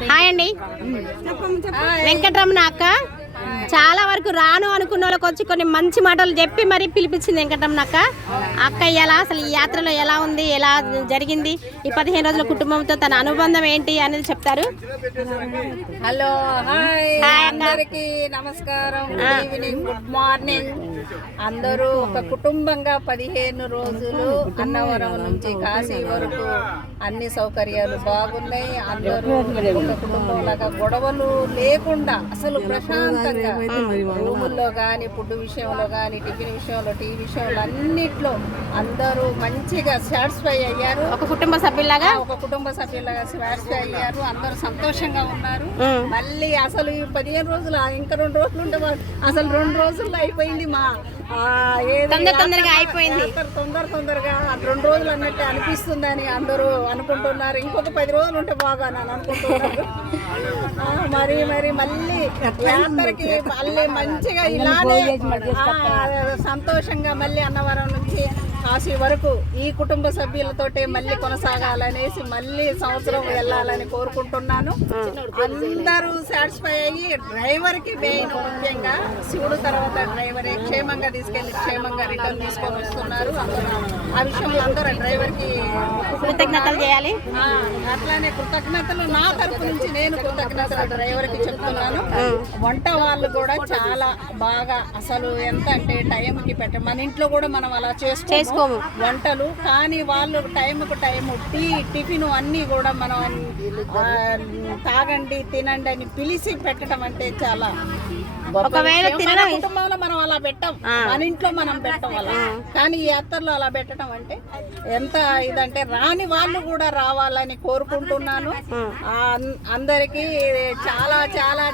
Hi అండి. వెంకటరమణ అక్క. వరకు రాను అనుకున్న వాళ్ళకి వచ్చి కొన్ని మంచి మాటలు చెప్పి మరి పిలిపించింది వెంకటరమణ అక్క అక్క ఎలా అసలు ఈ యాత్రలో ఎలా ఉంది ఎలా జరిగింది ఈ పదిహేను రోజుల కుటుంబంతో తన అనుబంధం ఏంటి అనేది చెప్తారు. హలో. అందరికి నమస్కారం. గుడ్ ఈవినింగ్ గుడ్ మార్నింగ్ అందరూ ఒక కుటుంబంగా పదిహేను రోజులు అన్నవరం నుంచి కాశీ వరకు అన్ని సౌకర్యాలు బాగున్నాయి. అందరూ ఒక కుటుంబం లాగా గొడవలు లేకుండా అసలు ప్రశాంతంగా రూముల్లో కానీ ఫుడ్ విషయంలో కానీ టిఫిన్ విషయంలో టీ విషయంలో అన్నిట్లో అందరూ మంచిగా సాటిస్ఫై అయ్యారు. ఒక కుటుంబ సభ్యులాగా ఒక కుటుంబ సభ్యులుగా సాటిస్ఫై అయ్యారు. అందరూ సంతోషంగా ఉన్నారు. మళ్ళీ అసలు ఈ పదిహేను రోజులు ఇంకా రెండు రోజులు ఉంటే అసలు రెండు రోజుల్లో అయిపోయింది మా ఆ, ఏది తొందర తొందరగా అయిపోయింది. తొందర తొందరగా ఆ రెండు రోజులు అన్నట్టు అనిపిస్తుందని అందరూ అనుకుంటున్నారు. ఇంకొక పది రోజులు ఉంటే బాగా అని అనుకుంటున్నారు. మరి మరి మళ్ళీ యాత్రకి మళ్ళీ మంచిగా ఇలానే ఆ, సంతోషంగా మళ్ళీ అన్నవరం నుంచి కాశీ వరకు ఈ కుటుంబ సభ్యులతోటే మళ్ళీ కొనసాగాలనేసి మళ్ళీ సంవత్సరం వెళ్ళాలని కోరుకుంటున్నాను. అందరూ సాటిస్ఫై అయ్యి డ్రైవర్కి మెయిన్ ముఖ్యంగా శివుడు తర్వాత డ్రైవరే క్షేమంగా తీసుకెళ్ళి క్షేమంగా రిటర్న్ తీసుకొని వస్తున్నారు. ఆ విషయంలో అందరూ డ్రైవర్కి కృతజ్ఞతలు చేయాలి. అట్లానే కృతజ్ఞతలు నా తరపు నుంచి నేను కృతజ్ఞతలు డ్రైవర్కి చెప్తున్నాను. వంట వాళ్ళు కూడా చాలా బాగా అసలు ఎంత అంటే టైంకి పెట్ట మన ఇంట్లో కూడా మనం అలా చేసుకోము. వంటలు కానీ వాళ్ళు టైంకు టైం టీ టిఫిన్ అన్నీ కూడా మనం తాగండి తినండి అని పిలిచి పెట్టడం అంటే చాలా ఒకవేళ కుటుంబంలో మనం అలా పెట్టం. మన ఇంట్లో మనం పెట్టం అలా. కానీ ఈ యాత్రలో అలా పెట్టడం అంటే ఎంత ఇదంటే రాని వాళ్ళు కూడా రావాలని కోరుకుంటున్నాను. అందరికీ చాలా చాలా